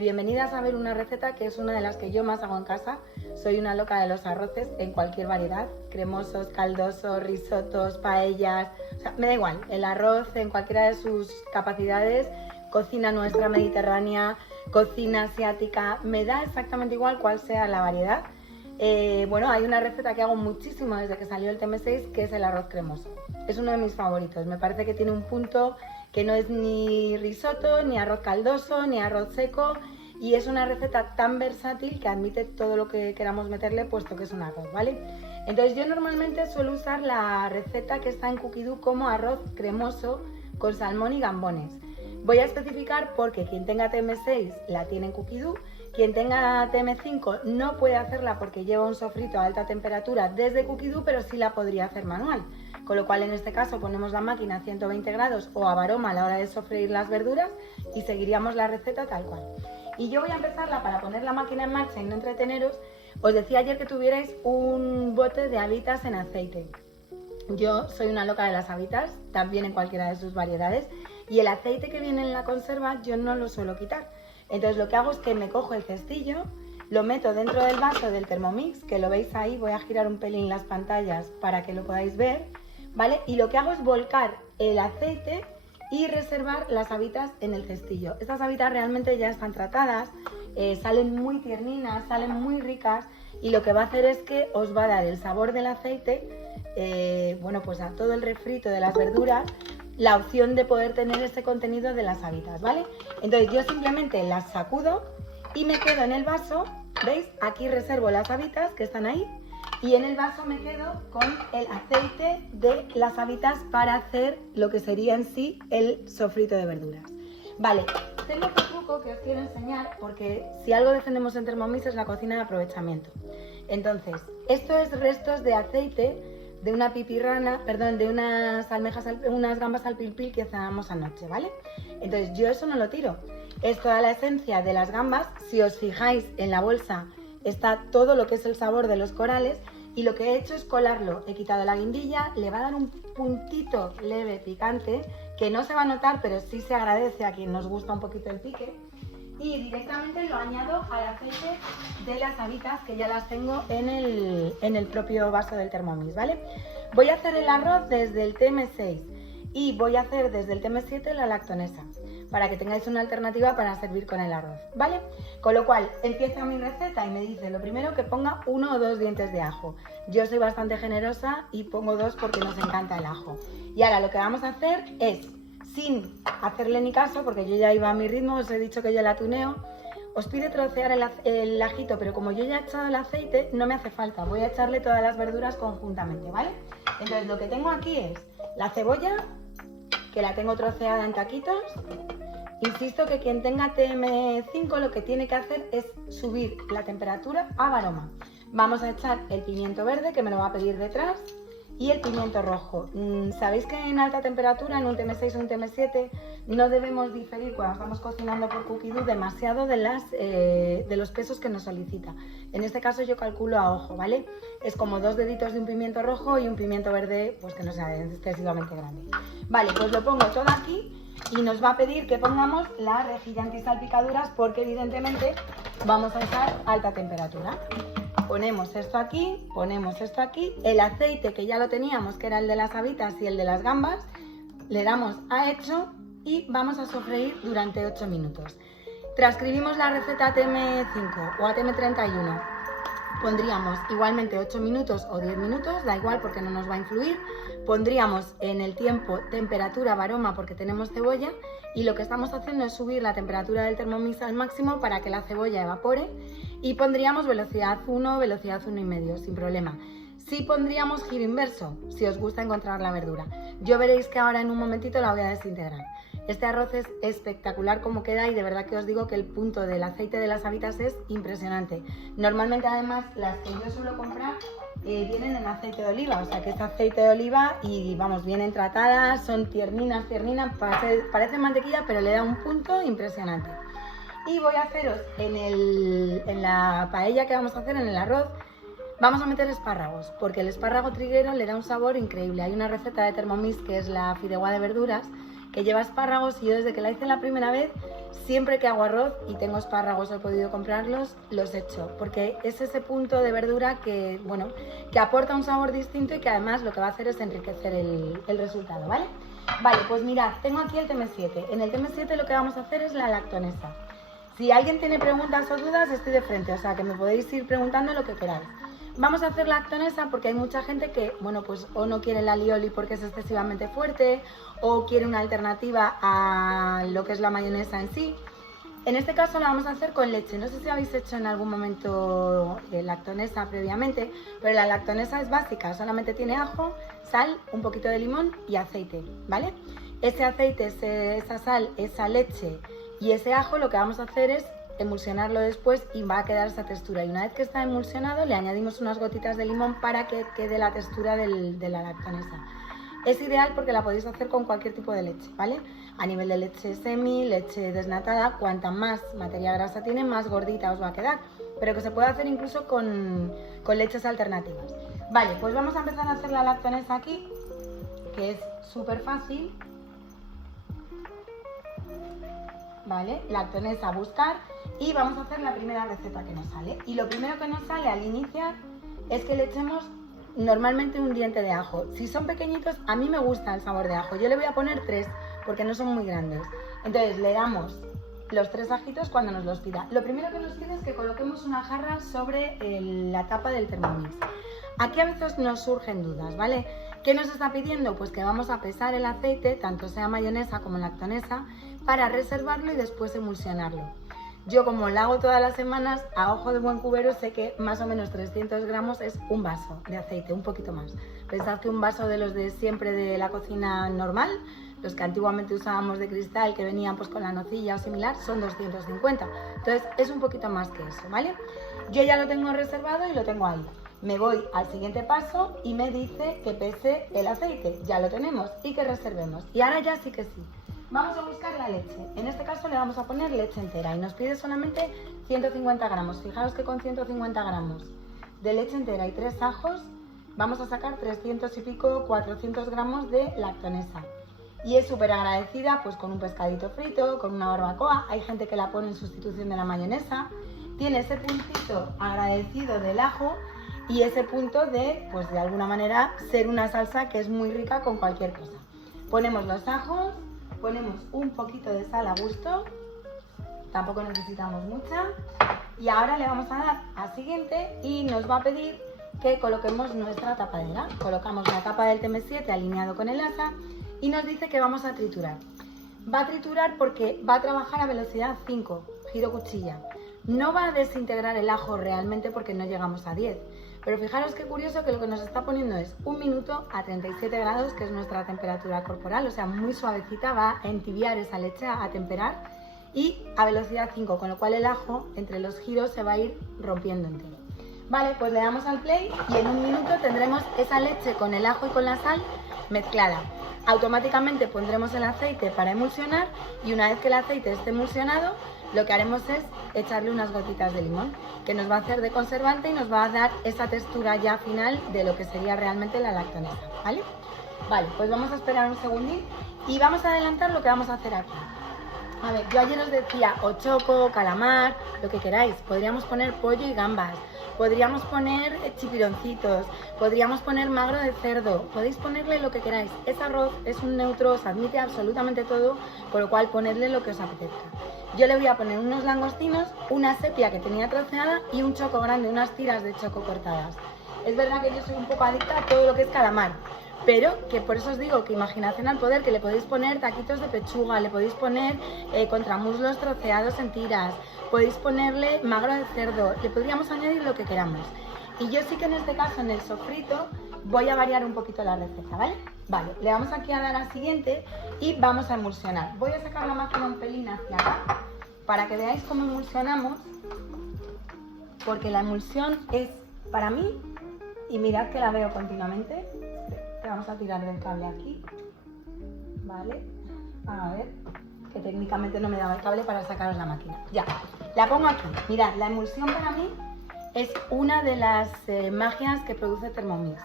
Bienvenidas a ver una receta que es una de las que yo más hago en casa. Soy una loca de los arroces en cualquier variedad, cremosos, caldosos, risotos, paellas, o sea, me da igual, el arroz en cualquiera de sus capacidades, cocina nuestra mediterránea, cocina asiática, me da exactamente igual cuál sea la variedad. Bueno, hay una receta que hago muchísimo desde que salió el TM6, que es el arroz cremoso. Es uno de mis favoritos, me parece que tiene un punto que no es ni risotto, ni arroz caldoso, ni arroz seco, y es una receta tan versátil que admite todo lo que queramos meterle, puesto que es un arroz, ¿vale? Entonces yo normalmente suelo usar la receta que está en Cookidoo como arroz cremoso con salmón y gambones. Voy a especificar porque quien tenga TM6 la tiene en Cookidoo, quien tenga TM5 no puede hacerla porque lleva un sofrito a alta temperatura desde Cookidoo, pero sí la podría hacer manual. Con lo cual en este caso ponemos la máquina a 120 grados o a varoma a la hora de sofreír las verduras y seguiríamos la receta tal cual. Y yo voy a empezarla para poner la máquina en marcha y no entreteneros. Os decía ayer que tuvierais un bote de habitas en aceite. Yo soy una loca de las habitas, también en cualquiera de sus variedades, y el aceite que viene en la conserva yo no lo suelo quitar. Entonces lo que hago es que me cojo el cestillo, lo meto dentro del vaso del Thermomix, que lo veis ahí, voy a girar un pelín las pantallas para que lo podáis ver, ¿vale? Y lo que hago es volcar el aceite y reservar las habitas en el cestillo. Estas habitas realmente ya están tratadas, salen muy tierninas, salen muy ricas, y lo que va a hacer es que os va a dar el sabor del aceite, bueno, pues a todo el refrito de las verduras, la opción de poder tener ese contenido de las habitas, ¿vale? Entonces yo simplemente las sacudo y me quedo en el vaso, ¿veis? Aquí reservo las habitas que están ahí, y en el vaso me quedo con el aceite de las habitas para hacer lo que sería en sí el sofrito de verduras. Vale, tengo otro truco que os quiero enseñar, porque si algo defendemos en Thermomix es la cocina de aprovechamiento. Entonces, esto es restos de aceite de una pipirrana, perdón, de unas gambas al pil pil que cenamos anoche, ¿vale? Entonces yo eso no lo tiro, es toda la esencia de las gambas. Si os fijáis en la bolsa está todo lo que es el sabor de los corales, y lo que he hecho es colarlo, he quitado la guindilla, le va a dar un puntito leve picante que no se va a notar, pero sí se agradece a quien nos gusta un poquito el pique, y directamente lo añado al aceite de las habitas que ya las tengo en el propio vaso del Thermomix, ¿vale? Voy a hacer el arroz desde el TM6 y voy a hacer desde el TM7 la lactonesa, para que tengáis una alternativa para servir con el arroz, ¿vale? Con lo cual, empieza mi receta y me dice lo primero que ponga 1 o 2 dientes de ajo. Yo soy bastante generosa y pongo 2 porque nos encanta el ajo. Y ahora lo que vamos a hacer es, sin hacerle ni caso, porque yo ya iba a mi ritmo, os he dicho que yo la tuneo, os pide trocear el ajito, pero como yo ya he echado el aceite, no me hace falta, voy a echarle todas las verduras conjuntamente, ¿vale? Entonces lo que tengo aquí es la cebolla, que la tengo troceada en taquitos. Insisto que quien tenga TM5 lo que tiene que hacer es subir la temperatura a varoma. Vamos a echar el pimiento verde, que me lo va a pedir detrás, y el pimiento rojo. Sabéis que en alta temperatura, en un TM6 o un TM7, no debemos diferir cuando estamos cocinando por Cookidoo demasiado de los pesos que nos solicita. En este caso yo calculo a ojo, ¿vale? Es como 2 deditos de un pimiento rojo y un pimiento verde, pues que no sea excesivamente grande. Vale, pues lo pongo todo aquí y nos va a pedir que pongamos la rejilla antisalpicaduras porque evidentemente vamos a usar alta temperatura. Ponemos esto aquí, el aceite que ya lo teníamos, que era el de las habitas y el de las gambas, le damos a hecho y vamos a sofreír durante 8 minutos. Transcribimos la receta a TM5 o a TM31, pondríamos igualmente 8 minutos o 10 minutos, da igual porque no nos va a influir. Pondríamos en el tiempo temperatura varoma porque tenemos cebolla, y lo que estamos haciendo es subir la temperatura del Thermomix al máximo para que la cebolla evapore, y pondríamos velocidad 1, velocidad 1,5 sin problema. Sí pondríamos giro inverso si os gusta encontrar la verdura. Yo veréis que ahora en un momentito la voy a desintegrar. Este arroz es espectacular como queda, y de verdad que os digo que el punto del aceite de las habitas es impresionante. Normalmente además las que yo suelo comprar vienen en aceite de oliva, o sea que es aceite de oliva y vamos, vienen tratadas, son tierninas, parecen mantequilla, pero le da un punto impresionante. Y voy a haceros en la paella que vamos a hacer, en el arroz, vamos a meter espárragos, porque el espárrago triguero le da un sabor increíble. Hay una receta de Thermomix que es la fideuá de verduras, que lleva espárragos, y yo desde que la hice la primera vez Siempre que hago arroz y tengo espárragos, he podido comprarlos, los echo, porque es ese punto de verdura que, bueno, que aporta un sabor distinto y que además lo que va a hacer es enriquecer el resultado, ¿vale? Vale, pues mirad, tengo aquí el TM7. En el TM7 lo que vamos a hacer es la lactonesa. Si alguien tiene preguntas o dudas, estoy de frente, o sea que me podéis ir preguntando lo que queráis. Vamos a hacer lactonesa porque hay mucha gente que, bueno, pues o no quiere la alioli porque es excesivamente fuerte, o quiere una alternativa a lo que es la mayonesa en sí. En este caso la vamos a hacer con leche. No sé si habéis hecho en algún momento lactonesa previamente, pero la lactonesa es básica, solamente tiene ajo, sal, un poquito de limón y aceite, ¿vale? Ese aceite, esa sal, esa leche y ese ajo lo que vamos a hacer es emulsionarlo después y va a quedar esa textura. Y una vez que está emulsionado le añadimos unas gotitas de limón para que quede la textura de la lactonesa. Es ideal porque la podéis hacer con cualquier tipo de leche, ¿vale? A nivel de leche semi, leche desnatada, cuanta más materia grasa tiene, más gordita os va a quedar. Pero que se puede hacer incluso con leches alternativas. Vale, pues vamos a empezar a hacer la lactonesa aquí, que es súper fácil. Vale, lactonesa a buscar y vamos a hacer la primera receta que nos sale. Y lo primero que nos sale al iniciar es que le echemos normalmente un diente de ajo. Si son pequeñitos, a mí me gusta el sabor de ajo. Yo le voy a poner 3 porque no son muy grandes. Entonces le damos los 3 ajitos cuando nos los pida. Lo primero que nos pide es que coloquemos una jarra sobre la tapa del Thermomix. Aquí a veces nos surgen dudas, ¿vale? ¿Qué nos está pidiendo? Pues que vamos a pesar el aceite, tanto sea mayonesa como lactonesa, para reservarlo y después emulsionarlo. Yo, como lo hago todas las semanas, a ojo de buen cubero sé que más o menos 300 gramos es un vaso de aceite, un poquito más. Pensad que un vaso de los de siempre de la cocina normal, los que antiguamente usábamos de cristal, que venían pues con la nocilla o similar, son 250. Entonces es un poquito más que eso, ¿vale? Yo ya lo tengo reservado y lo tengo ahí. Me voy al siguiente paso y me dice que pese el aceite, ya lo tenemos, y que reservemos. Y ahora ya sí que sí. Vamos a buscar la leche. En este caso le vamos a poner leche entera y nos pide solamente 150 gramos. Fijaros que con 150 gramos de leche entera y 3 ajos vamos a sacar 300 y pico, 400 gramos de lactonesa. Y es súper agradecida pues con un pescadito frito, con una barbacoa. Hay gente que la pone en sustitución de la mayonesa. Tiene ese puntito agradecido del ajo y ese punto de, pues de alguna manera, ser una salsa que es muy rica con cualquier cosa. Ponemos los ajos. Ponemos un poquito de sal a gusto, tampoco necesitamos mucha. Y ahora le vamos a dar a siguiente y nos va a pedir que coloquemos nuestra tapadera. Colocamos la tapa del TM7 alineado con el asa y nos dice que vamos a triturar. Va a triturar porque va a trabajar a velocidad 5, giro cuchilla. No va a desintegrar el ajo realmente porque no llegamos a 10. Pero fijaros qué curioso que lo que nos está poniendo es 1 minuto a 37 grados, que es nuestra temperatura corporal, o sea, muy suavecita, va a entibiar esa leche, a temperar, y a velocidad 5, con lo cual el ajo entre los giros se va a ir rompiendo entero. Vale, pues le damos al play y en 1 minuto tendremos esa leche con el ajo y con la sal mezclada. Automáticamente pondremos el aceite para emulsionar y una vez que el aceite esté emulsionado, lo que haremos es echarle unas gotitas de limón, que nos va a hacer de conservante y nos va a dar esa textura ya final de lo que sería realmente la lactonesa, ¿vale? Vale, pues vamos a esperar un segundín y vamos a adelantar lo que vamos a hacer aquí. A ver, yo ayer os decía ochoco, calamar, lo que queráis. Podríamos poner pollo y gambas, podríamos poner chipironcitos, podríamos poner magro de cerdo, podéis ponerle lo que queráis. Es arroz, es un neutro, os admite absolutamente todo, con lo cual ponedle lo que os apetezca. Yo le voy a poner unos langostinos, una sepia que tenía troceada y un choco grande, unas tiras de choco cortadas. Es verdad que yo soy un poco adicta a todo lo que es calamar, pero que por eso os digo que imaginación al poder, que le podéis poner taquitos de pechuga, le podéis poner contramuslos troceados en tiras, podéis ponerle magro de cerdo, le podríamos añadir lo que queramos. Y yo sí que en este caso, en el sofrito, voy a variar un poquito la receta, ¿vale? Vale, le vamos aquí a dar al siguiente y vamos a emulsionar. Voy a sacar la máquina un pelín hacia acá para que veáis cómo emulsionamos, porque la emulsión es para mí, y mirad que la veo continuamente. Vamos a tirar del cable aquí, ¿vale? A ver, que técnicamente no me daba el cable para sacaros la máquina. Ya, la pongo aquí. Mirad, la emulsión para mí es una de las magias que produce Thermomix.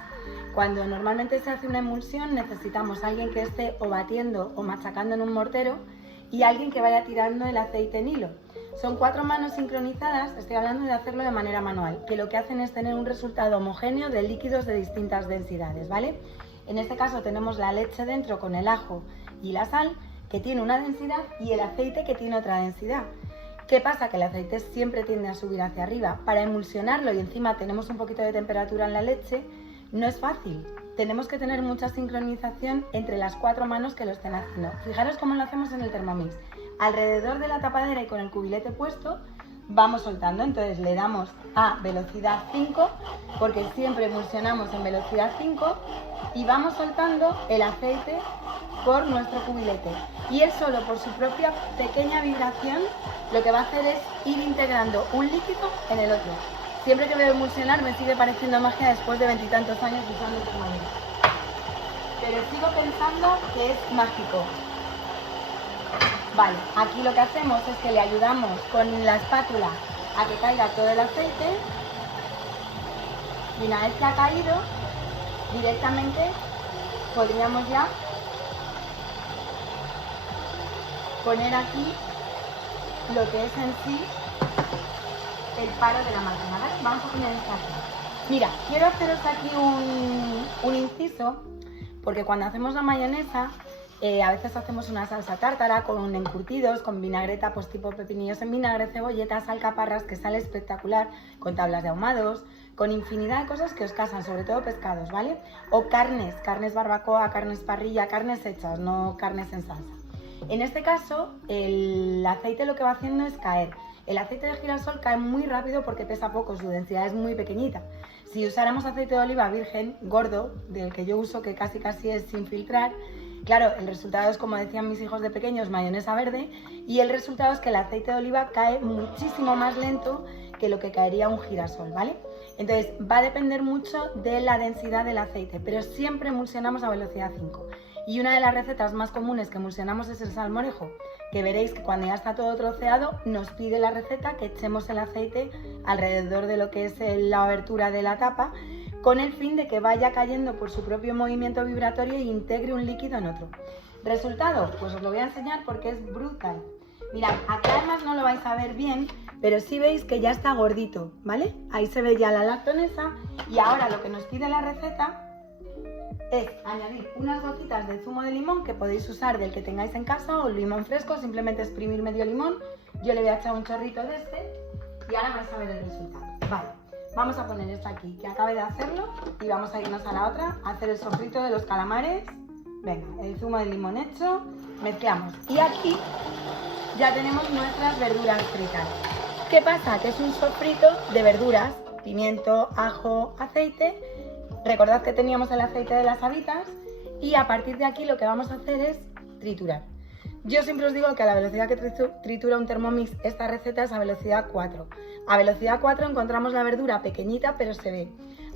Cuando normalmente se hace una emulsión necesitamos a alguien que esté o batiendo o machacando en un mortero y alguien que vaya tirando el aceite en hilo. Son 4 manos sincronizadas, estoy hablando de hacerlo de manera manual, que lo que hacen es tener un resultado homogéneo de líquidos de distintas densidades, ¿vale? En este caso tenemos la leche dentro con el ajo y la sal, que tiene una densidad, y el aceite, que tiene otra densidad. ¿Qué pasa? Que el aceite siempre tiende a subir hacia arriba. Para emulsionarlo, y encima tenemos un poquito de temperatura en la leche, no es fácil. Tenemos que tener mucha sincronización entre las 4 manos que lo estén haciendo. Fijaros cómo lo hacemos en el Thermomix. Alrededor de la tapadera y con el cubilete puesto, vamos soltando. Entonces le damos a velocidad 5, porque siempre emulsionamos en velocidad 5, y vamos soltando el aceite por nuestro cubilete. Y él solo, por su propia pequeña vibración, lo que va a hacer es ir integrando un líquido en el otro. Siempre que veo emulsionar me sigue pareciendo magia después de 20 y tantos años usando el Thermomix. Pero sigo pensando que es mágico. Vale, aquí lo que hacemos es que le ayudamos con la espátula a que caiga todo el aceite, y una vez que ha caído, directamente podríamos ya poner aquí lo que es en sí el paro de la máquina, ¿vale? Vamos a poner esto aquí. Mira, quiero haceros aquí un inciso, porque cuando hacemos la mayonesa, a veces hacemos una salsa tártara con encurtidos, con vinagreta, pues tipo pepinillos en vinagre, cebolletas, alcaparras, que sale espectacular, con tablas de ahumados, con infinidad de cosas que os casan, sobre todo pescados, ¿vale? O carnes barbacoa, carnes parrilla, carnes hechas, no carnes en salsa. En este caso, el aceite lo que va haciendo es caer. El aceite de girasol cae muy rápido porque pesa poco, su densidad es muy pequeñita. Si usáramos aceite de oliva virgen, gordo, del que yo uso, que casi es sin filtrar, claro, el resultado es, como decían mis hijos de pequeños, mayonesa verde, y el resultado es que el aceite de oliva cae muchísimo más lento que lo que caería un girasol, ¿vale? Entonces va a depender mucho de la densidad del aceite, pero siempre emulsionamos a velocidad 5. Y una de las recetas más comunes que emulsionamos es el salmorejo, que veréis que cuando ya está todo troceado nos pide la receta que echemos el aceite alrededor de lo que es la abertura de la tapa, con el fin de que vaya cayendo por su propio movimiento vibratorio e integre un líquido en otro. ¿Resultado? Pues os lo voy a enseñar porque es brutal. Mirad, aquí además no lo vais a ver bien, pero sí veis que ya está gordito, ¿vale? Ahí se ve ya la lactonesa, y ahora lo que nos pide la receta es añadir unas gotitas de zumo de limón, que podéis usar del que tengáis en casa, o limón fresco, simplemente exprimir medio limón. Yo le voy a echar un chorrito de este y ahora vais a ver el resultado. Vale, vamos a poner esta aquí, que acabe de hacerlo, y vamos a irnos a la otra, a hacer el sofrito de los calamares. Venga, el zumo de limón hecho, mezclamos. Y aquí ya tenemos nuestras verduras fritas. ¿Qué pasa? Que es un sofrito de verduras, pimiento, ajo, aceite. Recordad que teníamos el aceite de las habitas, y a partir de aquí lo que vamos a hacer es triturar. Yo siempre os digo que a la velocidad que tritura un Thermomix esta receta es a velocidad 4. A velocidad 4 encontramos la verdura pequeñita, pero se ve.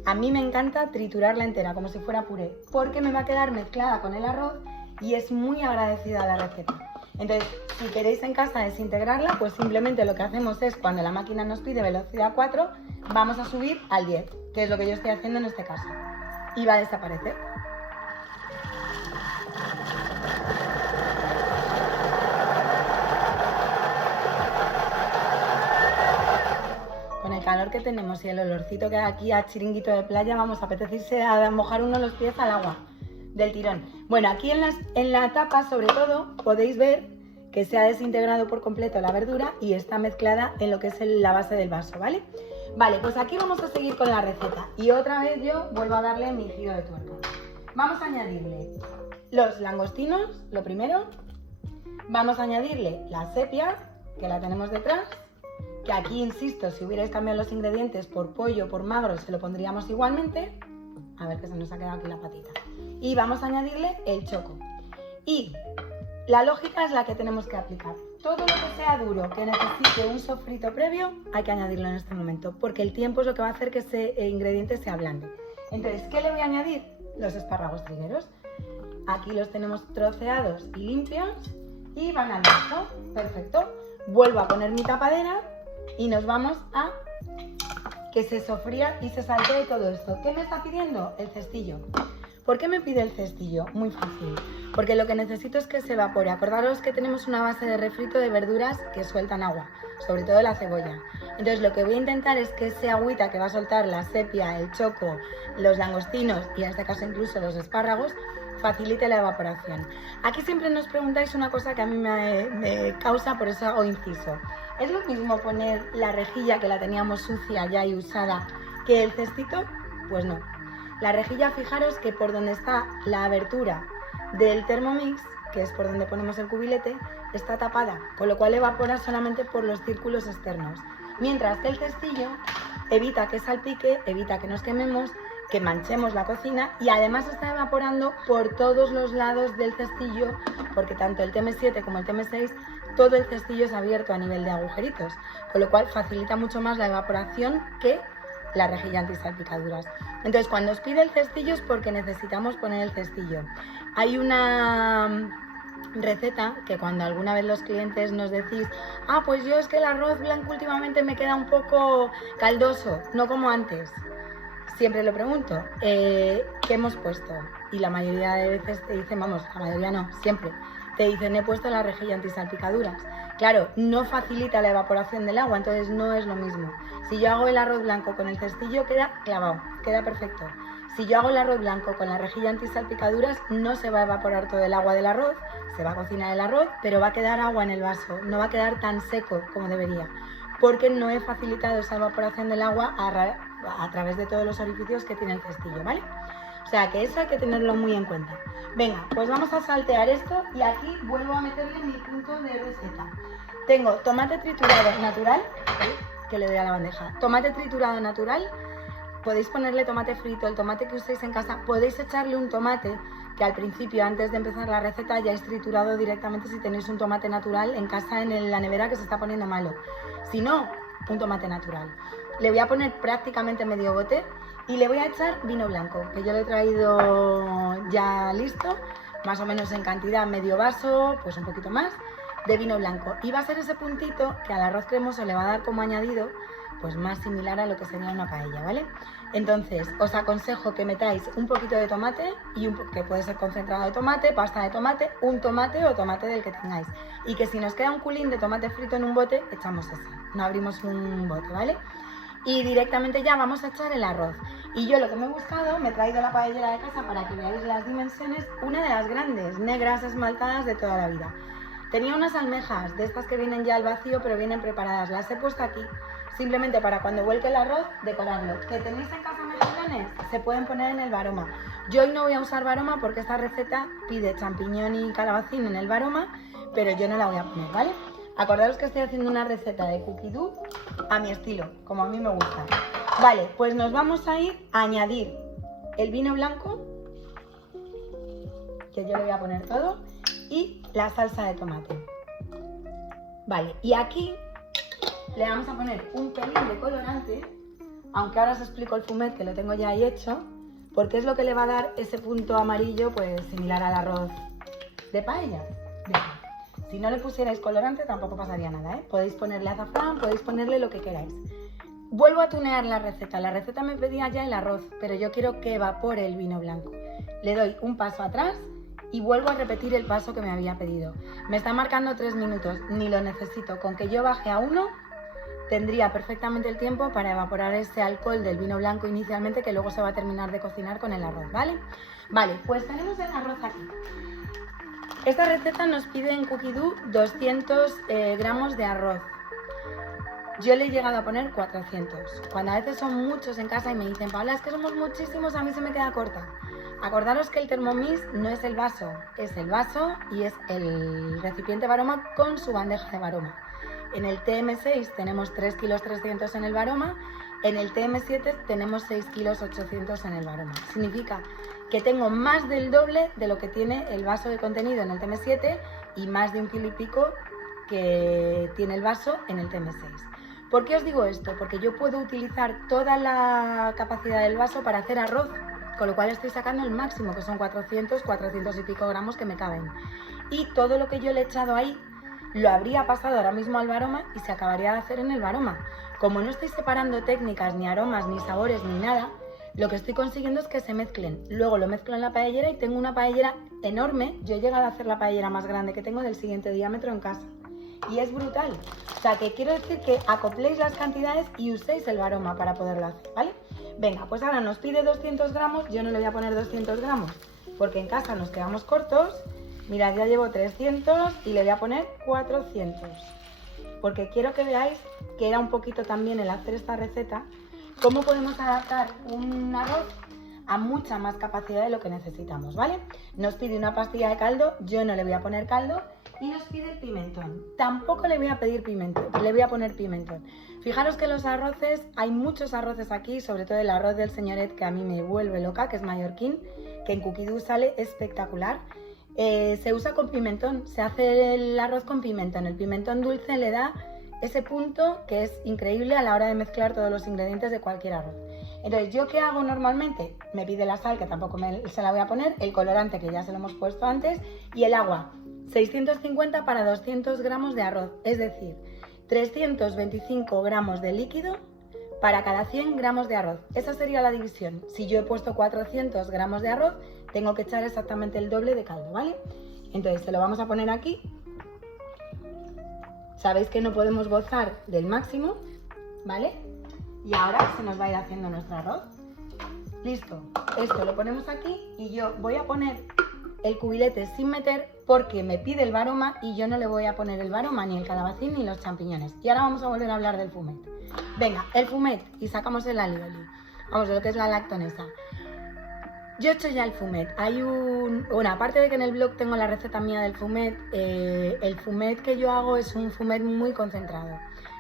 A mí me encanta triturarla entera, como si fuera puré, porque me va a quedar mezclada con el arroz y es muy agradecida a la receta. Entonces, si queréis en casa desintegrarla, pues simplemente lo que hacemos es, cuando la máquina nos pide velocidad 4, vamos a subir al 10, que es lo que yo estoy haciendo en este caso. Y va a desaparecer. Con el calor que tenemos y el olorcito que da aquí a chiringuito de playa, vamos a apetecerse a mojar uno los pies al agua del tirón. Bueno, aquí en la tapa, sobre todo, podéis ver que se ha desintegrado por completo la verdura y está mezclada en lo que es la base del vaso, ¿vale? Vale, pues aquí vamos a seguir con la receta, y otra vez yo vuelvo a darle mi giro de tuerca. Vamos a añadirle los langostinos, lo primero. Vamos a añadirle la sepia, que la tenemos detrás, que aquí, insisto, si hubierais cambiado los ingredientes por pollo, por magro, se lo pondríamos igualmente. A ver, que se nos ha quedado aquí la patita. Y vamos a añadirle el choco. Y la lógica es la que tenemos que aplicar. Todo lo que sea duro, que necesite un sofrito previo, hay que añadirlo en este momento, porque el tiempo es lo que va a hacer que ese ingrediente se ablande. Entonces, ¿qué le voy a añadir? Los espárragos trigueros. Aquí los tenemos troceados y limpios y van al vaso. Perfecto. Vuelvo a poner mi tapadera y nos vamos a que se sofría y se saltee todo esto. ¿Qué me está pidiendo? El cestillo. ¿Por qué me pide el cestillo? Muy fácil. Porque lo que necesito es que se evapore. Acordaros que tenemos una base de refrito de verduras que sueltan agua, sobre todo la cebolla. Entonces lo que voy a intentar es que ese agüita que va a soltar la sepia, el choco, los langostinos y en este caso incluso los espárragos, facilite la evaporación. Aquí siempre nos preguntáis una cosa que a mí me causa, por eso hago inciso. ¿Es lo mismo poner la rejilla que la teníamos sucia ya y usada que el cestito? Pues no. La rejilla, fijaros que por donde está la abertura del Thermomix, que es por donde ponemos el cubilete, está tapada, con lo cual evapora solamente por los círculos externos. Mientras que el cestillo evita que salpique, evita que nos quememos, que manchemos la cocina y además está evaporando por todos los lados del cestillo, porque tanto el TM7 como el TM6, todo el cestillo es abierto a nivel de agujeritos, con lo cual facilita mucho más la evaporación que la rejilla antisalpicaduras. Entonces, cuando os pide el cestillo es porque necesitamos poner el cestillo. Hay una receta que cuando alguna vez los clientes nos decís, pues yo es que el arroz blanco últimamente me queda un poco caldoso, no como antes. Siempre lo pregunto, ¿qué hemos puesto? Y la mayoría de veces te dicen, vamos, la mayoría no, siempre, te dicen, he puesto la rejilla antisalpicaduras. Claro, no facilita la evaporación del agua, entonces no es lo mismo. Si yo hago el arroz blanco con el cestillo, queda clavado, queda perfecto. Si yo hago el arroz blanco con la rejilla antisalpicaduras, no se va a evaporar todo el agua del arroz, se va a cocinar el arroz, pero va a quedar agua en el vaso, no va a quedar tan seco como debería, porque no he facilitado esa evaporación del agua a través de todos los orificios que tiene el cestillo, ¿vale? O sea que eso hay que tenerlo muy en cuenta. Venga, pues vamos a saltear esto y aquí vuelvo a meterle mi punto de receta. Tengo tomate triturado natural, que le doy a la bandeja, tomate triturado natural, podéis ponerle tomate frito, el tomate que uséis en casa, podéis echarle un tomate que al principio, antes de empezar la receta, ya es triturado directamente si tenéis un tomate natural en casa en la nevera que se está poniendo malo. Si no, un tomate natural. Le voy a poner prácticamente medio bote y le voy a echar vino blanco, que yo lo he traído ya listo, más o menos en cantidad, medio vaso, pues un poquito más, de vino blanco. Y va a ser ese puntito que al arroz cremoso le va a dar como añadido, pues más similar a lo que sería una paella, ¿vale? Entonces, os aconsejo que metáis un poquito de tomate, que puede ser concentrado de tomate, pasta de tomate, un tomate o tomate del que tengáis. Y que si nos queda un culín de tomate frito en un bote, echamos ese, no abrimos un bote, ¿vale? Y directamente ya vamos a echar el arroz. Y yo lo que me he buscado, me he traído la paellera de casa para que veáis las dimensiones, una de las grandes, negras esmaltadas de toda la vida. Tenía unas almejas, de estas que vienen ya al vacío, pero vienen preparadas, las he puesto aquí, simplemente para cuando vuelque el arroz, decorarlo. ¿Que tenéis en casa mejillones? Se pueden poner en el baroma. Yo hoy no voy a usar baroma porque esta receta pide champiñón y calabacín en el baroma, pero yo no la voy a poner, ¿vale? Acordaros que estoy haciendo una receta de cookie dough a mi estilo, como a mí me gusta. Vale, pues nos vamos a ir a añadir el vino blanco, que yo le voy a poner todo, y la salsa de tomate. Vale, y aquí le vamos a poner un pelín de colorante, aunque ahora os explico el fumet, que lo tengo ya ahí hecho, porque es lo que le va a dar ese punto amarillo, pues similar al arroz de paella. Bien. Si no le pusierais colorante tampoco pasaría nada, ¿eh? Podéis ponerle azafrán, podéis ponerle lo que queráis. Vuelvo a tunear la receta. La receta me pedía ya el arroz, pero yo quiero que evapore el vino blanco. Le doy un paso atrás y vuelvo a repetir el paso que me había pedido. Me está marcando 3 minutos, ni lo necesito. Con que yo baje a 1, tendría perfectamente el tiempo para evaporar ese alcohol del vino blanco inicialmente, que luego se va a terminar de cocinar con el arroz, ¿vale? Vale, pues tenemos el arroz aquí. Esta receta nos pide en Cookie Dough 200 gramos de arroz. Yo le he llegado a poner 400. Cuando a veces son muchos en casa y me dicen, Paula, es que somos muchísimos, a mí se me queda corta. Acordaros que el Thermomix no es el vaso y es el recipiente baroma con su bandeja de baroma. En el TM6 tenemos 3,3 kilos en el baroma, en el TM7 tenemos 6,8 kilos en el baroma. Significa que tengo más del doble de lo que tiene el vaso de contenido en el TM7 y más de 1,5 kilos que tiene el vaso en el TM6. ¿Por qué os digo esto? Porque yo puedo utilizar toda la capacidad del vaso para hacer arroz, con lo cual estoy sacando el máximo, que son 400 y pico gramos que me caben. Y todo lo que yo le he echado ahí lo habría pasado ahora mismo al baroma y se acabaría de hacer en el baroma. Como no estoy separando técnicas, ni aromas, ni sabores, ni nada, lo que estoy consiguiendo es que se mezclen. Luego lo mezclo en la paellera y tengo una paellera enorme. Yo he llegado a hacer la paellera más grande que tengo del siguiente diámetro en casa. Y es brutal. O sea, que quiero decir que acopléis las cantidades y uséis el Varoma para poderlo hacer, ¿vale? Venga, pues ahora nos pide 200 gramos. Yo no le voy a poner 200 gramos porque en casa nos quedamos cortos. Mirad, ya llevo 300 y le voy a poner 400. Porque quiero que veáis que era un poquito también el hacer esta receta, cómo podemos adaptar un arroz a mucha más capacidad de lo que necesitamos, ¿vale? Nos pide una pastilla de caldo, yo no le voy a poner caldo, y nos pide el pimentón. Tampoco le voy a pedir pimentón, le voy a poner pimentón. Fijaros que los arroces, hay muchos arroces aquí, sobre todo el arroz del señoret que a mí me vuelve loca, que es mallorquín, que en Cookidoo sale espectacular. Se usa con pimentón, se hace el arroz con pimentón. El pimentón dulce le da ese punto que es increíble a la hora de mezclar todos los ingredientes de cualquier arroz. Entonces, ¿yo qué hago normalmente? Me pide la sal, que tampoco se la voy a poner, el colorante, que ya se lo hemos puesto antes, y el agua. 650 para 200 gramos de arroz, es decir, 325 gramos de líquido para cada 100 gramos de arroz. Esa sería la división. Si yo he puesto 400 gramos de arroz, tengo que echar exactamente el doble de caldo, ¿vale? Entonces, se lo vamos a poner aquí. Sabéis que no podemos gozar del máximo, ¿vale? Y ahora se nos va a ir haciendo nuestro arroz. Listo, esto lo ponemos aquí y yo voy a poner el cubilete sin meter porque me pide el Varoma y yo no le voy a poner el Varoma, ni el calabacín, ni los champiñones. Y ahora vamos a volver a hablar del fumet. Venga, el fumet, y sacamos el alioli. Vamos, de lo que es la lactonesa. Yo he hecho ya el fumet. Hay bueno, aparte de que en el blog tengo la receta mía del fumet, el fumet que yo hago es un fumet muy concentrado.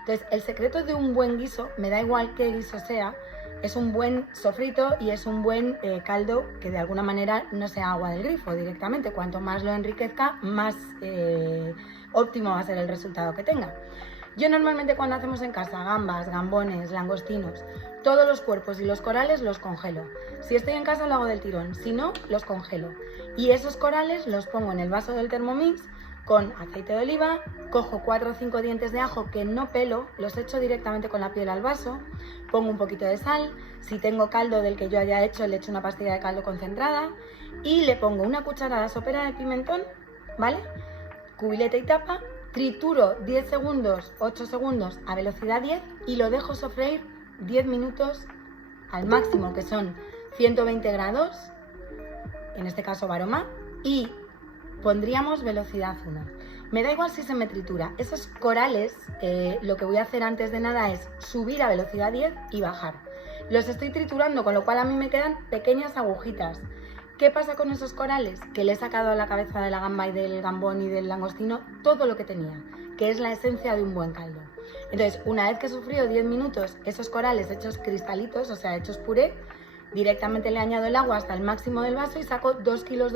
Entonces, el secreto de un buen guiso, me da igual qué guiso sea, es un buen sofrito y es un buen caldo que de alguna manera no sea agua del grifo directamente. Cuanto más lo enriquezca, más óptimo va a ser el resultado que tenga. Yo normalmente cuando hacemos en casa gambas, gambones, langostinos, todos los cuerpos y los corales los congelo. Si estoy en casa lo hago del tirón, si no, los congelo. Y esos corales los pongo en el vaso del Thermomix con aceite de oliva, cojo 4 o 5 dientes de ajo que no pelo, los echo directamente con la piel al vaso, pongo un poquito de sal, si tengo caldo del que yo haya hecho, le echo una pastilla de caldo concentrada y le pongo una cucharada sopera de pimentón, ¿vale? Cubilete y tapa, trituro 10 segundos, 8 segundos a velocidad 10 y lo dejo sofreír 10 minutos al máximo, que son 120 grados, en este caso Varoma, y pondríamos velocidad 1. Me da igual si se me tritura. Esos corales, lo que voy a hacer antes de nada es subir a velocidad 10 y bajar. Los estoy triturando, con lo cual a mí me quedan pequeñas agujitas. ¿Qué pasa con esos corales? Que le he sacado a la cabeza de la gamba y del gambón y del langostino todo lo que tenía, que es la esencia de un buen caldo. Entonces, una vez que he sufrido 10 minutos esos corales hechos cristalitos, o sea, hechos puré, directamente le añado el agua hasta el máximo del vaso y saco 2,2 kilos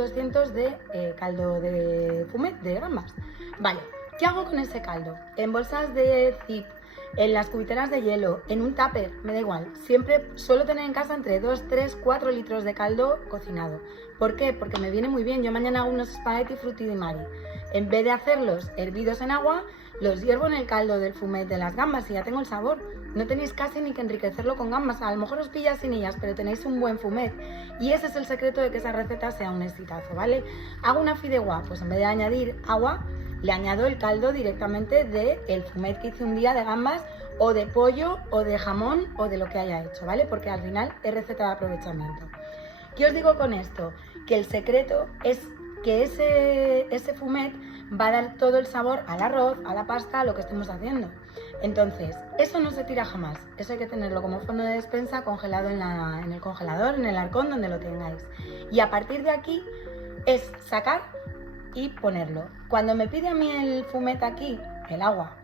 de caldo de fumet, de gambas. Vale, ¿qué hago con ese caldo? En bolsas de zip, en las cubiteras de hielo, en un tupper, me da igual. Siempre suelo tener en casa entre 2, 3, 4 litros de caldo cocinado. ¿Por qué? Porque me viene muy bien. Yo mañana hago unos espagueti frutti di mare. En vez de hacerlos hervidos en agua, los hiervo en el caldo del fumet de las gambas y ya tengo el sabor. No tenéis casi ni que enriquecerlo con gambas. A lo mejor os pillas sin ellas, pero tenéis un buen fumet. Y ese es el secreto de que esa receta sea un exitazo, ¿vale? Hago una fideuá, pues en vez de añadir agua, le añado el caldo directamente del fumet que hice un día de gambas o de pollo o de jamón o de lo que haya hecho, ¿vale? Porque al final es receta de aprovechamiento. ¿Qué os digo con esto? Que el secreto es que ese fumet va a dar todo el sabor al arroz, a la pasta, a lo que estemos haciendo. Entonces, eso no se tira jamás. Eso hay que tenerlo como fondo de despensa congelado en el congelador, en el arcón, donde lo tengáis. Y a partir de aquí es sacar y ponerlo. Cuando me pide a mí el fumet aquí, el agua,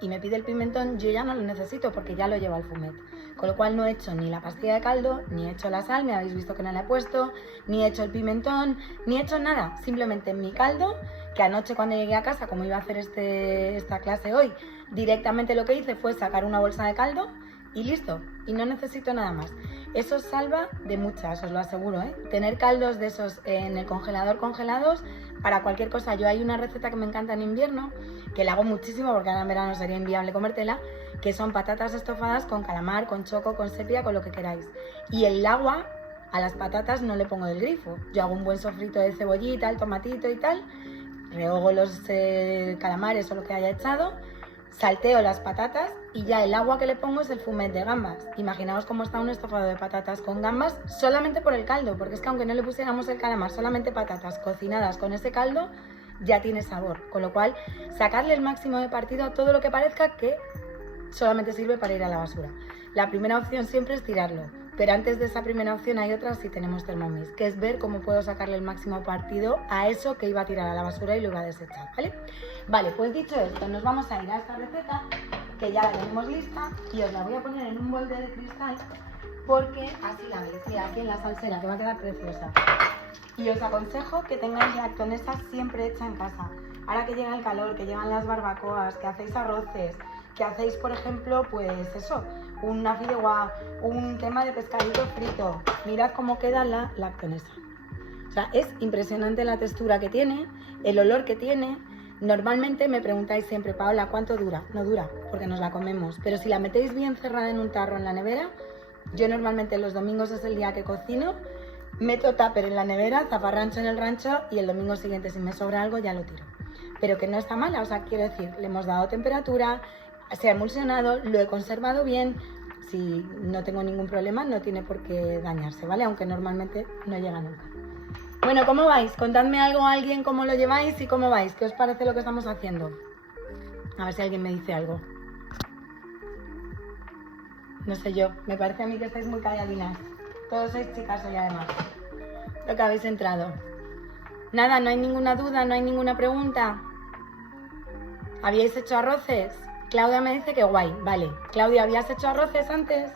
y me pide el pimentón, yo ya no lo necesito porque ya lo lleva el fumet. Con lo cual no he hecho ni la pastilla de caldo, ni he hecho la sal, me habéis visto que no la he puesto, ni he hecho el pimentón, ni he hecho nada. Simplemente en mi caldo, que anoche cuando llegué a casa, como iba a hacer esta clase hoy, directamente lo que hice fue sacar una bolsa de caldo y listo, y no necesito nada más. Eso salva de muchas, os lo aseguro, ¿eh? Tener caldos de esos en el congelador congelados para cualquier cosa. Yo hay una receta que me encanta en invierno, que la hago muchísimo porque ahora en verano sería inviable comértela, que son patatas estofadas con calamar, con choco, con sepia, con lo que queráis. Y el agua a las patatas no le pongo del grifo. Yo hago un buen sofrito de cebollita, el tomatito y tal, rehogo los calamares o lo que haya echado, salteo las patatas y ya el agua que le pongo es el fumet de gambas. Imaginaos cómo está un estofado de patatas con gambas solamente por el caldo, porque es que aunque no le pusiéramos el calamar, solamente patatas cocinadas con ese caldo ya tiene sabor. Con lo cual, sacarle el máximo de partido a todo lo que parezca que solamente sirve para ir a la basura. La primera opción siempre es tirarlo, pero antes de esa primera opción hay otra si tenemos Thermomix, que es ver cómo puedo sacarle el máximo partido a eso que iba a tirar a la basura y lo iba a desechar, ¿vale? Vale, pues dicho esto, nos vamos a ir a esta receta, que ya la tenemos lista, y os la voy a poner en un molde de cristal, porque así la veis, mira, aquí en la salsera, que va a quedar preciosa. Y os aconsejo que tengáis lactonesa siempre hecha en casa. Ahora que llega el calor, que llegan las barbacoas, que hacéis arroces, que hacéis, por ejemplo, pues eso, una fideuá, un tema de pescadito frito. Mirad cómo queda la lactonesa. O sea, es impresionante la textura que tiene, el olor que tiene. Normalmente me preguntáis siempre, Paola, ¿cuánto dura? No dura, porque nos la comemos. Pero si la metéis bien cerrada en un tarro en la nevera, yo normalmente los domingos es el día que cocino, meto tupper en la nevera, zafarrancho en el rancho y el domingo siguiente, si me sobra algo, ya lo tiro. Pero que no está mala, o sea, quiero decir, le hemos dado temperatura, se ha emulsionado, lo he conservado bien. Si no tengo ningún problema, no tiene por qué dañarse, ¿vale? Aunque normalmente no llega nunca. Bueno, ¿cómo vais? Contadme algo a alguien, cómo lo lleváis y cómo vais. ¿Qué os parece lo que estamos haciendo? A ver si alguien me dice algo. No sé yo, me parece a mí que estáis muy calladinas. Todos sois chicas hoy además. Lo que habéis entrado. Nada, no hay ninguna duda, no hay ninguna pregunta. ¿Habíais hecho arroces? Claudia me dice que guay, vale. Claudia, ¿habías hecho arroces antes?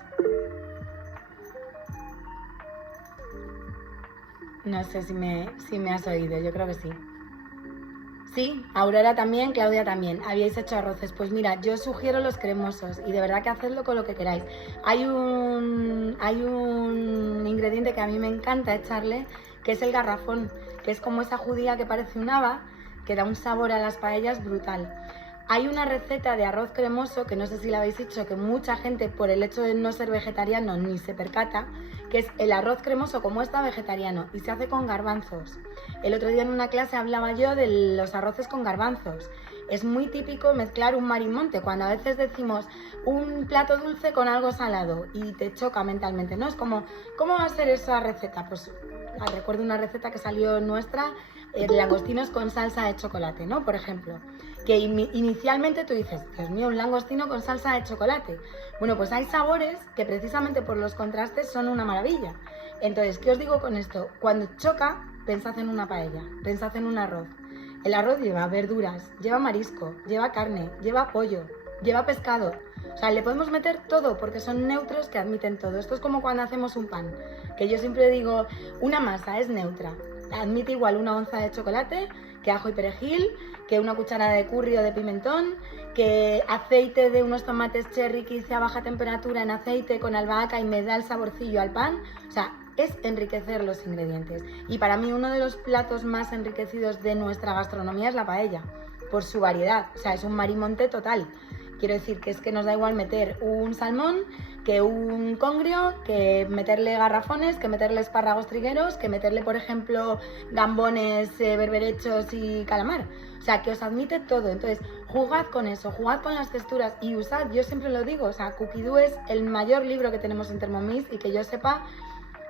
No sé si me has oído, yo creo que sí. Sí, Aurora también, Claudia también. ¿Habíais hecho arroces? Pues mira, yo sugiero los cremosos y de verdad que hacedlo con lo que queráis. Hay un ingrediente que a mí me encanta echarle, que es el garrafón, que es como esa judía que parece un haba, que da un sabor a las paellas brutal. Hay una receta de arroz cremoso, que no sé si la habéis hecho, que mucha gente por el hecho de no ser vegetariano ni se percata, que es el arroz cremoso como está vegetariano y se hace con garbanzos. El otro día en una clase hablaba yo de los arroces con garbanzos. Es muy típico mezclar un marimonte, cuando a veces decimos un plato dulce con algo salado y te choca mentalmente, ¿no? Es como, ¿cómo va a ser esa receta? Pues recuerdo una receta que salió nuestra, langostinos con salsa de chocolate, ¿no? Por ejemplo, que inicialmente tú dices, Dios mío, un langostino con salsa de chocolate. Bueno, pues hay sabores que precisamente por los contrastes son una maravilla. Entonces, ¿qué os digo con esto? Cuando choca, pensad en una paella, pensad en un arroz. El arroz lleva verduras, lleva marisco, lleva carne, lleva pollo, lleva pescado. O sea, le podemos meter todo porque son neutros que admiten todo. Esto es como cuando hacemos un pan, que yo siempre digo, una masa es neutra. Admite igual una onza de chocolate que ajo y perejil, que una cucharada de curry o de pimentón, que aceite de unos tomates cherry que hice a baja temperatura en aceite con albahaca y me da el saborcillo al pan. O sea, es enriquecer los ingredientes. Y para mí uno de los platos más enriquecidos de nuestra gastronomía es la paella, por su variedad. O sea, es un marimonte total. Quiero decir que es que nos da igual meter un salmón que un congrio, que meterle garrafones, que meterle espárragos trigueros, que meterle, por ejemplo, gambones, berberechos y calamar. O sea, que os admite todo. Entonces, jugad con eso, jugad con las texturas y usad, yo siempre lo digo, o sea, Cookidoo es el mayor libro que tenemos en Thermomix y que yo sepa,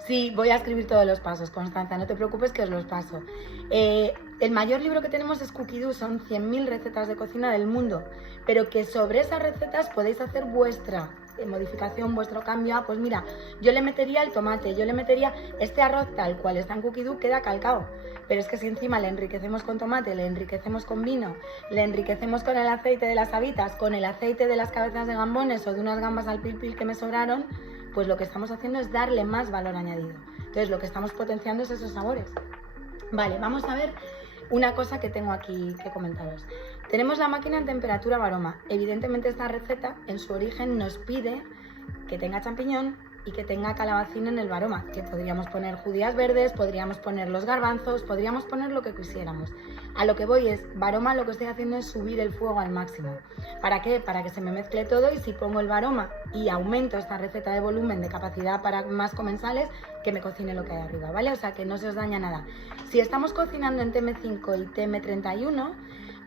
sí, voy a escribir todos los pasos, Constanza, no te preocupes que os los paso. El mayor libro que tenemos es Cookidoo, son 100.000 recetas de cocina del mundo, pero que sobre esas recetas podéis hacer vuestra modificación, vuestro cambio. Pues mira, yo le metería el tomate, yo le metería este arroz tal cual está en Cookidoo, queda calcao. Pero es que si encima le enriquecemos con tomate, le enriquecemos con vino, le enriquecemos con el aceite de las habitas, con el aceite de las cabezas de gambones o de unas gambas al pil pil que me sobraron, pues lo que estamos haciendo es darle más valor añadido. Entonces lo que estamos potenciando es esos sabores. Vale, vamos a ver una cosa que tengo aquí que comentaros. Tenemos la máquina en temperatura Varoma. Evidentemente esta receta en su origen nos pide que tenga champiñón y que tenga calabacín en el varoma, que podríamos poner judías verdes, podríamos poner los garbanzos, podríamos poner lo que quisiéramos. A lo que voy es, varoma lo que estoy haciendo es subir el fuego al máximo. ¿Para qué? Para que se me mezcle todo y si pongo el varoma y aumento esta receta de volumen, de capacidad para más comensales, que me cocine lo que hay arriba, ¿vale? O sea, que no se os daña nada. Si estamos cocinando en TM5 y TM31,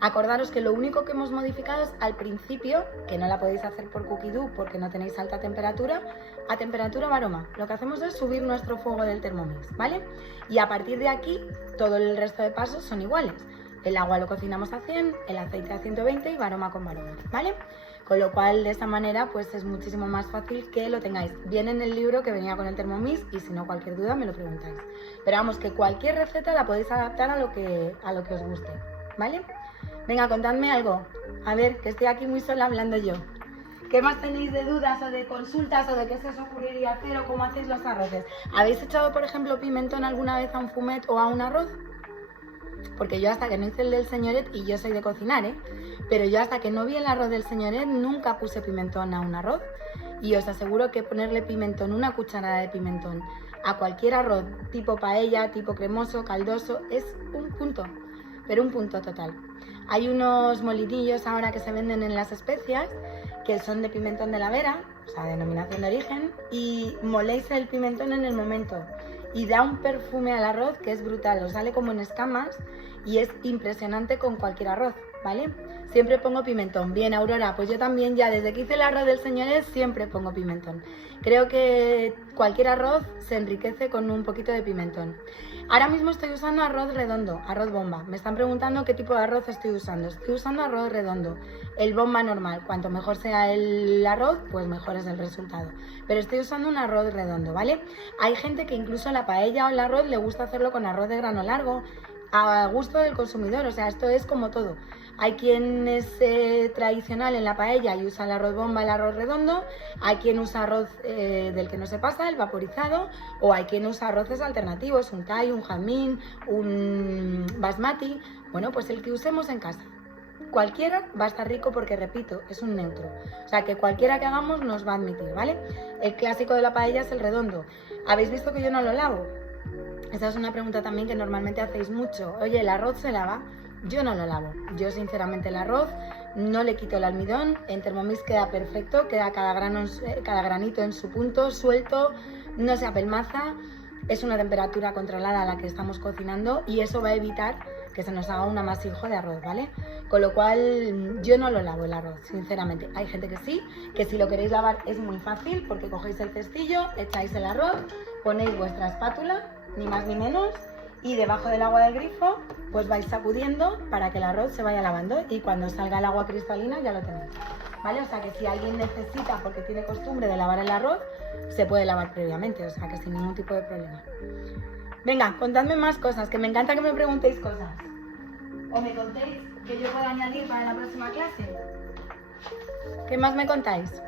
acordaros que lo único que hemos modificado es al principio, que no la podéis hacer por Cookie Dough porque no tenéis alta temperatura, a temperatura varoma. Lo que hacemos es subir nuestro fuego del Thermomix, ¿vale? Y a partir de aquí, todo el resto de pasos son iguales. El agua lo cocinamos a 100, el aceite a 120 y varoma con varoma, ¿vale? Con lo cual, de esta manera, pues es muchísimo más fácil que lo tengáis. Viene en el libro que venía con el Thermomix y si no, cualquier duda me lo preguntáis. Pero vamos, que cualquier receta la podéis adaptar a lo que os guste, ¿vale? Venga, contadme algo. A ver, que estoy aquí muy sola hablando yo. ¿Qué más tenéis de dudas o de consultas o de qué se os ocurriría hacer o cómo hacéis los arroces? ¿Habéis echado, por ejemplo, pimentón alguna vez a un fumet o a un arroz? Porque yo hasta que no hice el del señoret, y yo soy de cocinar, pero yo hasta que no vi el arroz del señoret nunca puse pimentón a un arroz. Y os aseguro que ponerle pimentón, una cucharada de pimentón, a cualquier arroz, tipo paella, tipo cremoso, caldoso, es un punto, pero un punto total. Hay unos molinillos ahora que se venden en las especias que son de pimentón de la Vera, o sea, denominación de origen, y moléis el pimentón en el momento y da un perfume al arroz que es brutal, os sale como en escamas y es impresionante con cualquier arroz, ¿vale? Siempre pongo pimentón. Bien, Aurora, pues yo también ya desde que hice el arroz del señoret siempre pongo pimentón. Creo que cualquier arroz se enriquece con un poquito de pimentón. Ahora mismo estoy usando arroz redondo, arroz bomba. Me están preguntando qué tipo de arroz estoy usando. Estoy usando arroz redondo, el bomba normal. Cuanto mejor sea el arroz, pues mejor es el resultado. Pero estoy usando un arroz redondo, ¿vale? Hay gente que incluso la paella o el arroz le gusta hacerlo con arroz de grano largo, a gusto del consumidor. O sea, esto es como todo. Hay quien es tradicional en la paella y usa el arroz bomba, el arroz redondo. Hay quien usa arroz del que no se pasa, el vaporizado. O hay quien usa arroces alternativos, un thai, un jazmín, un basmati. Bueno, pues el que usemos en casa. Cualquiera va a estar rico porque, repito, es un neutro. O sea, que cualquiera que hagamos nos va a admitir, ¿vale? El clásico de la paella es el redondo. ¿Habéis visto que yo no lo lavo? Esa es una pregunta también que normalmente hacéis mucho. Oye, ¿el arroz se lava? Yo no lo lavo. Yo sinceramente el arroz no le quito el almidón, en Thermomix queda perfecto, queda cada granito en su punto, suelto, no se apelmaza, es una temperatura controlada a la que estamos cocinando y eso va a evitar que se nos haga un amasijo de arroz, ¿vale? Con lo cual yo no lo lavo el arroz, sinceramente. Hay gente que sí, que si lo queréis lavar es muy fácil porque cogéis el cestillo, echáis el arroz, ponéis vuestra espátula, ni más ni menos, y debajo del agua del grifo pues vais sacudiendo para que el arroz se vaya lavando y cuando salga el agua cristalina ya lo tenéis, ¿vale? O sea que si alguien necesita porque tiene costumbre de lavar el arroz, se puede lavar previamente, o sea que sin ningún tipo de problema. Venga, contadme más cosas, que me encanta que me preguntéis cosas. O me contéis que yo pueda añadir para la próxima clase. ¿Qué más me contáis?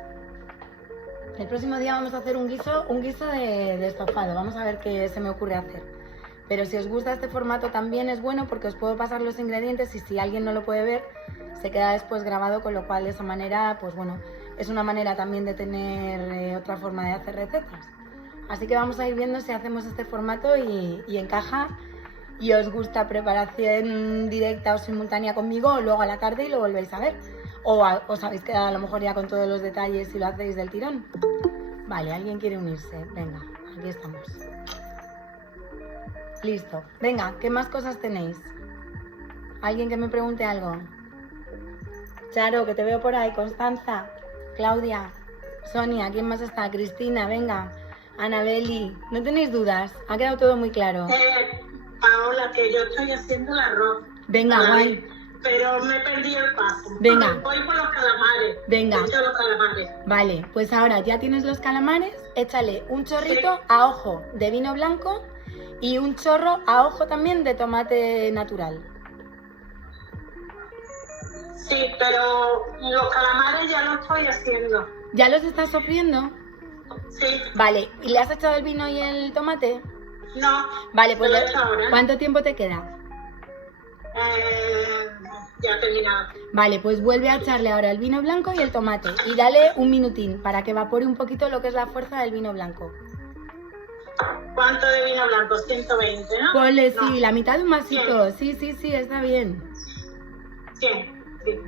El próximo día vamos a hacer un guiso de estofado, vamos a ver qué se me ocurre hacer. Pero si os gusta este formato también es bueno porque os puedo pasar los ingredientes y si alguien no lo puede ver, se queda después grabado, con lo cual de esa manera, pues bueno, es una manera también de tener otra forma de hacer recetas. Así que vamos a ir viendo si hacemos este formato y encaja y os gusta preparación directa o simultánea conmigo o luego a la tarde y lo volvéis a ver. O os habéis quedado a lo mejor ya con todos los detalles y lo hacéis del tirón. Vale, alguien quiere unirse. Venga, aquí estamos. Listo. Venga, ¿qué más cosas tenéis? ¿Alguien que me pregunte algo? Charo, que te veo por ahí. Constanza, Claudia, Sonia, ¿quién más está? Cristina, venga. Anabeli, ¿no tenéis dudas? Ha quedado todo muy claro. Paola, que yo estoy haciendo el arroz. Venga, guay. Pero me perdí el paso. Venga. Voy por los calamares. Venga. He hecho los calamares. Vale, pues ahora ya tienes los calamares, échale un chorrito a ojo de vino blanco y un chorro a ojo también de tomate natural. Sí, pero los calamares ya los estoy haciendo. ¿Ya los estás sofriendo? Sí. Vale, ¿y le has echado el vino y el tomate? No. Vale, pues lo he hecho ahora. ¿cuánto tiempo te queda? ya terminado. Vale, pues vuelve a echarle ahora el vino blanco y el tomate y dale un minutín para que evapore un poquito lo que es la fuerza del vino blanco. ¿Cuánto de vino blanco? 120, ¿no? Ponle, No, sí, la mitad de un vasito. Sí, está bien. 100, sí.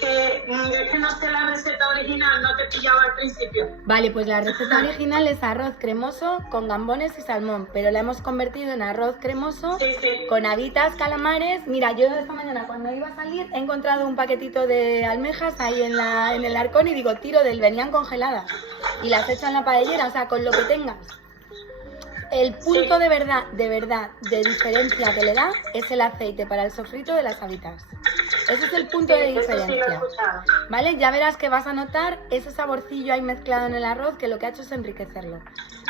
Es que no sé la receta original, no te pillaba al principio. Vale, pues la receta original es arroz cremoso con gambones y salmón, pero la hemos convertido en arroz cremoso Sí. con habitas, calamares. Mira, yo esta mañana cuando iba a salir he encontrado un paquetito de almejas ahí en el arcón y digo, tiro venían congeladas y las echo en la paellera, o sea, con lo que tengas. El punto de verdad, de diferencia que le da es el aceite para el sofrito de las habitas. Ese es el punto de Eso sí lo he diferencia. escuchado. ¿Vale? Ya verás que vas a notar ese saborcillo ahí mezclado en el arroz que lo que ha hecho es enriquecerlo.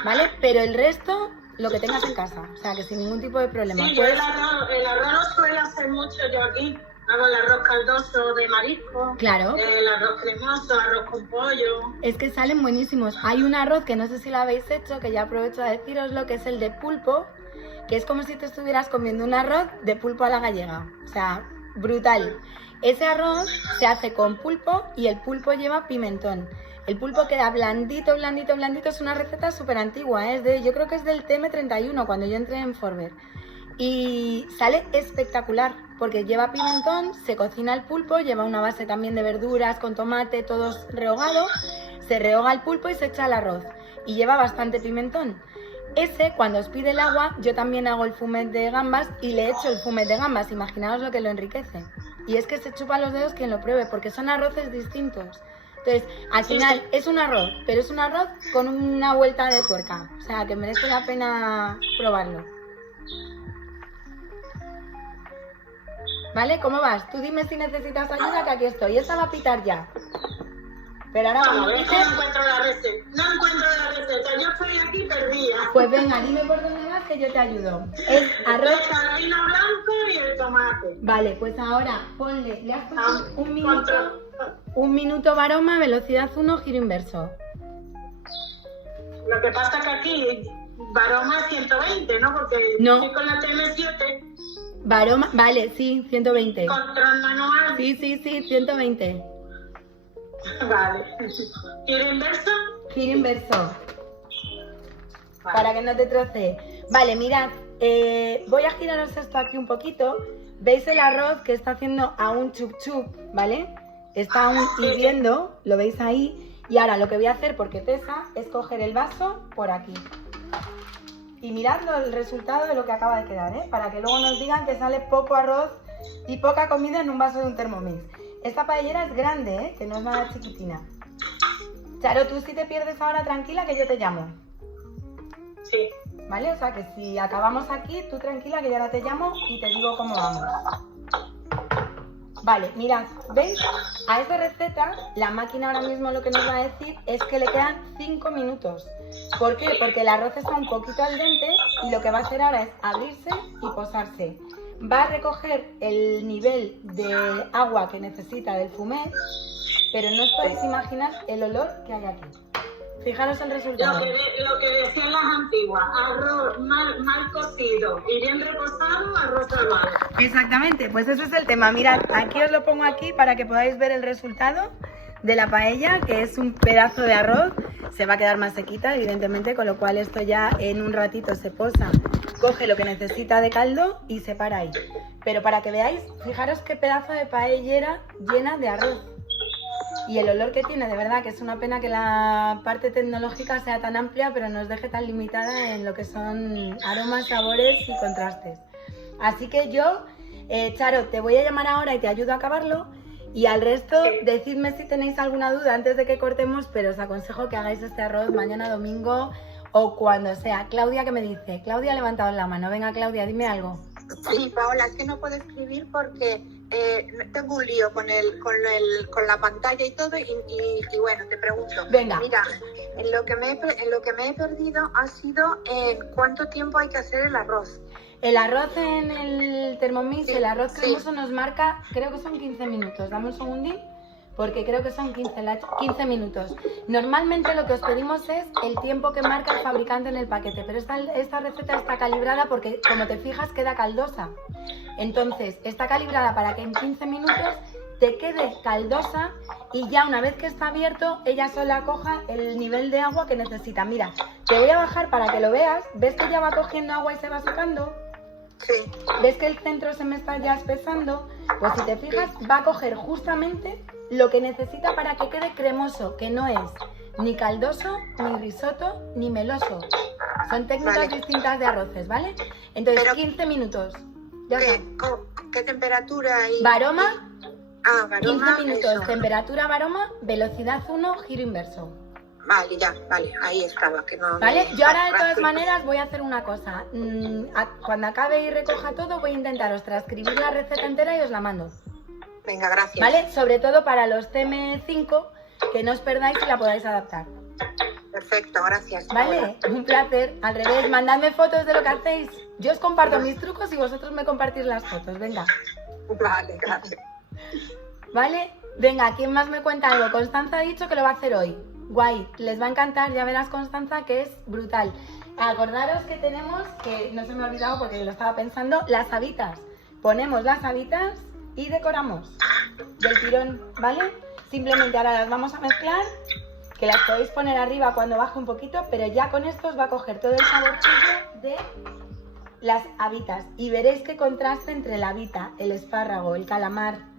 ¿Vale? Pero el resto, lo que tengas en casa. O sea, que sin ningún tipo de problema. Sí, yo el arroz lo suelo hacer mucho yo aquí. Hago el arroz caldoso de marisco. Claro. El arroz cremoso, arroz con pollo. Es que salen buenísimos. Hay un arroz que no sé si lo habéis hecho, que ya aprovecho a deciroslo, que es el de pulpo, que es como si te estuvieras comiendo un arroz de pulpo a la gallega. O sea, brutal. Ese arroz se hace con pulpo y el pulpo lleva pimentón. El pulpo queda blandito, blandito, blandito. Es una receta súper antigua, ¿eh? Yo creo que es del TM31, cuando yo entré en Forber. Y sale espectacular, porque lleva pimentón, se cocina el pulpo, lleva una base también de verduras, con tomate, todo rehogado. Se rehoga el pulpo y se echa el arroz. Y lleva bastante pimentón. Ese, cuando os pide el agua, yo también hago el fumet de gambas y le echo el fumet de gambas. Imaginaos lo que lo enriquece. Y es que se chupa los dedos quien lo pruebe, porque son arroces distintos. Entonces, al final es un arroz, pero es un arroz con una vuelta de tuerca. O sea, que merece la pena probarlo. ¿Vale? ¿Cómo vas? Tú dime si necesitas ayuda, que aquí estoy. Esta va a pitar ya. Pero ahora Vamos, cuando es que pites, no encuentro la receta. No encuentro la receta. Yo estoy aquí perdida. pues venga, dime por dónde vas que yo te ayudo. Es arroz. Está el vino blanco y el tomate. Vale, pues ahora ponle, le has puesto un Control. minuto varoma, velocidad 1, giro inverso. Lo que pasa es que aquí varoma es 120, ¿no? Porque No. estoy con la TM7, Varoma, vale, sí, 120. control manual. Sí, 120. Vale. ¿Giro inverso? Giro inverso, Vale. para que no te trocee. Vale, mirad, voy a giraros esto aquí un poquito. ¿Veis el arroz que está haciendo aún chup chup, ¿vale? Está aún hirviendo, lo veis ahí. Y ahora lo que voy a hacer, porque pesa, es coger el vaso por aquí. Y mirad el resultado de lo que acaba de quedar, ¿eh? Para que luego nos digan que sale poco arroz y poca comida en un vaso de un Thermomix. Esta paellera es grande, ¿eh? Que no es nada chiquitina. Charo, tú si te pierdes ahora, tranquila, que yo te llamo. Sí. ¿Vale? O sea que si acabamos aquí, tú tranquila, que yo ahora te llamo y te digo cómo vamos. Vale, mirad, ¿veis? A esta receta, la máquina ahora mismo lo que nos va a decir es que le quedan 5 minutos. ¿Por qué? Porque el arroz está un poquito al dente y lo que va a hacer ahora es abrirse y posarse. Va a recoger el nivel de agua que necesita del fumet, pero no os podéis imaginar el olor que hay aquí. Fijaros el resultado. Lo que decían las antiguas, arroz mal cocido y bien reposado, arroz salvado. Exactamente, pues ese es el tema. Mirad, aquí os lo pongo aquí para que podáis ver el resultado de la paella, que es un pedazo de arroz. Se va a quedar más sequita, evidentemente, con lo cual esto ya en un ratito se posa, coge lo que necesita de caldo y se para ahí. Pero para que veáis, fijaros qué pedazo de paellera llena de arroz. Y el olor que tiene, de verdad, que es una pena que la parte tecnológica sea tan amplia, pero nos deje tan limitada en lo que son aromas, sabores y contrastes. Así que yo, Charo, te voy a llamar ahora y te ayudo a acabarlo. Y al resto, decidme si tenéis alguna duda antes de que cortemos, pero os aconsejo que hagáis este arroz mañana domingo o cuando sea. Claudia, ¿qué me dice? Claudia ha levantado la mano. Venga, Claudia, dime algo. Sí, Paola, es que no puedo escribir porque tengo un lío con la pantalla y todo y bueno, te pregunto. Venga. Mira, en lo que me he perdido ha sido en cuánto tiempo hay que hacer el arroz. El arroz en el Thermomix, Sí, el arroz sí. cremoso nos marca, creo que son 15 minutos. Dame un segundín, porque creo que son 15 minutos. Normalmente lo que os pedimos es el tiempo que marca el fabricante en el paquete, pero esta receta está calibrada porque, como te fijas, queda caldosa. Entonces, está calibrada para que en 15 minutos te quede caldosa y ya una vez que está abierto, ella sola coja el nivel de agua que necesita. Mira, te voy a bajar para que lo veas. ¿Ves que ya va cogiendo agua y se va sacando? Sí. ¿Ves que el centro se me está ya espesando? Pues si te fijas, va a coger justamente lo que necesita para que quede cremoso, que no es ni caldoso, ni risotto, ni meloso. Son técnicas distintas de arroces, ¿vale? Entonces, Pero, 15 minutos. Ya está. ¿Qué temperatura y...? Varoma, Varoma, 15 minutos. eso. Temperatura varoma, velocidad 1, giro inverso. Vale, ya, vale, ahí estaba. Que no, ¿Vale? Yo ahora de todas gracias. maneras voy a hacer una cosa. Cuando acabe y recoja todo, voy a intentaros transcribir la receta entera y os la mando. Venga, gracias. ¿Vale? Sobre todo para los CM5, que no os perdáis y la podáis adaptar. Perfecto, gracias. ¿Vale? Un placer. Al revés, mandadme fotos de lo que hacéis. Yo os comparto mis trucos y vosotros me compartís las fotos. Venga. Vale, gracias. ¿Vale? Venga, ¿quién más me cuenta algo? Constanza ha dicho que lo va a hacer hoy. Guay, les va a encantar, ya verás, Constanza, que es brutal. Acordaros que tenemos, que no se me ha olvidado porque lo estaba pensando, las habitas. Ponemos las habitas y decoramos del tirón, ¿vale? Simplemente ahora las vamos a mezclar, que las podéis poner arriba cuando baje un poquito, pero ya con esto os va a coger todo el saborcillo de las habitas. Y veréis qué contraste entre la habita, el espárrago, el calamar,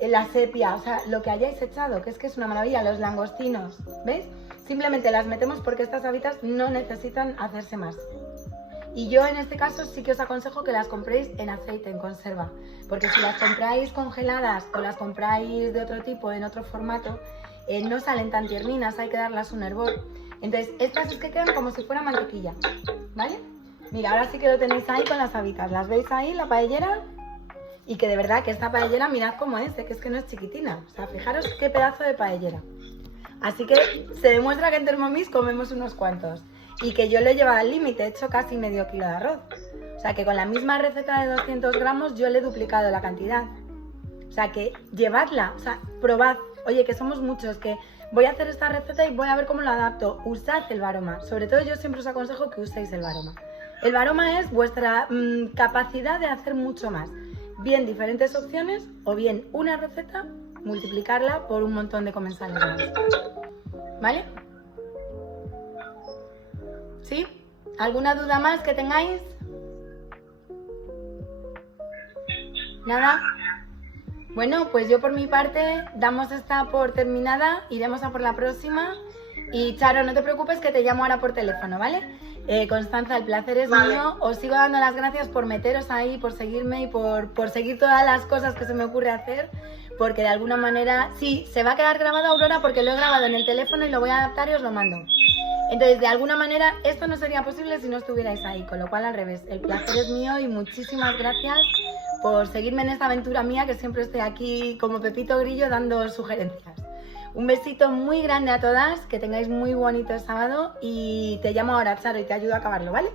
la sepia, o sea, lo que hayáis echado, que es una maravilla, los langostinos, ¿veis? Simplemente las metemos porque estas habitas no necesitan hacerse más. Y yo en este caso sí que os aconsejo que las compréis en aceite, en conserva, porque si las compráis congeladas o las compráis de otro tipo, en otro formato, no salen tan tierninas, hay que darlas un hervor. Entonces, estas es que quedan como si fuera mantequilla, ¿vale? Mira, ahora sí que lo tenéis ahí con las habitas, ¿las veis ahí, la paellera? Y que de verdad que esta paellera, mirad cómo es, que es que no es chiquitina. O sea, fijaros qué pedazo de paellera. Así que se demuestra que en Thermomix comemos unos cuantos. Y que yo lo he llevado al límite, he hecho casi medio kilo de arroz. O sea, que con la misma receta de 200 gramos yo le he duplicado la cantidad. O sea, que llevadla, o sea, probad. Oye, que somos muchos, que voy a hacer esta receta y voy a ver cómo lo adapto. Usad el Varoma. Sobre todo yo siempre os aconsejo que uséis el Varoma. El Varoma es vuestra capacidad de hacer mucho más. Bien diferentes opciones o bien una receta, multiplicarla por un montón de comensales más. ¿Vale? ¿Sí? ¿Alguna duda más que tengáis? ¿Nada? Bueno, pues yo por mi parte damos esta por terminada, iremos a por la próxima. Y Charo, no te preocupes que te llamo ahora por teléfono, ¿vale? Constanza, el placer es mío. Os sigo dando las gracias por meteros ahí, por seguirme y por seguir todas las cosas que se me ocurre hacer, porque de alguna manera, sí, se va a quedar grabado, Aurora, porque lo he grabado en el teléfono y lo voy a adaptar y os lo mando. Entonces, de alguna manera, esto no sería posible si no estuvierais ahí, con lo cual al revés, el placer es mío y muchísimas gracias por seguirme en esta aventura mía, que siempre estoy aquí como Pepito Grillo dando sugerencias. Un besito muy grande a todas, que tengáis muy bonito sábado y te llamo ahora, Charo, y te ayudo a acabarlo, ¿vale?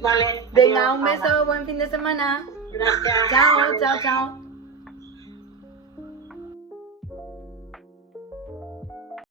Vale. Venga, un beso, buen fin de semana. Gracias. Chao, chao, chao.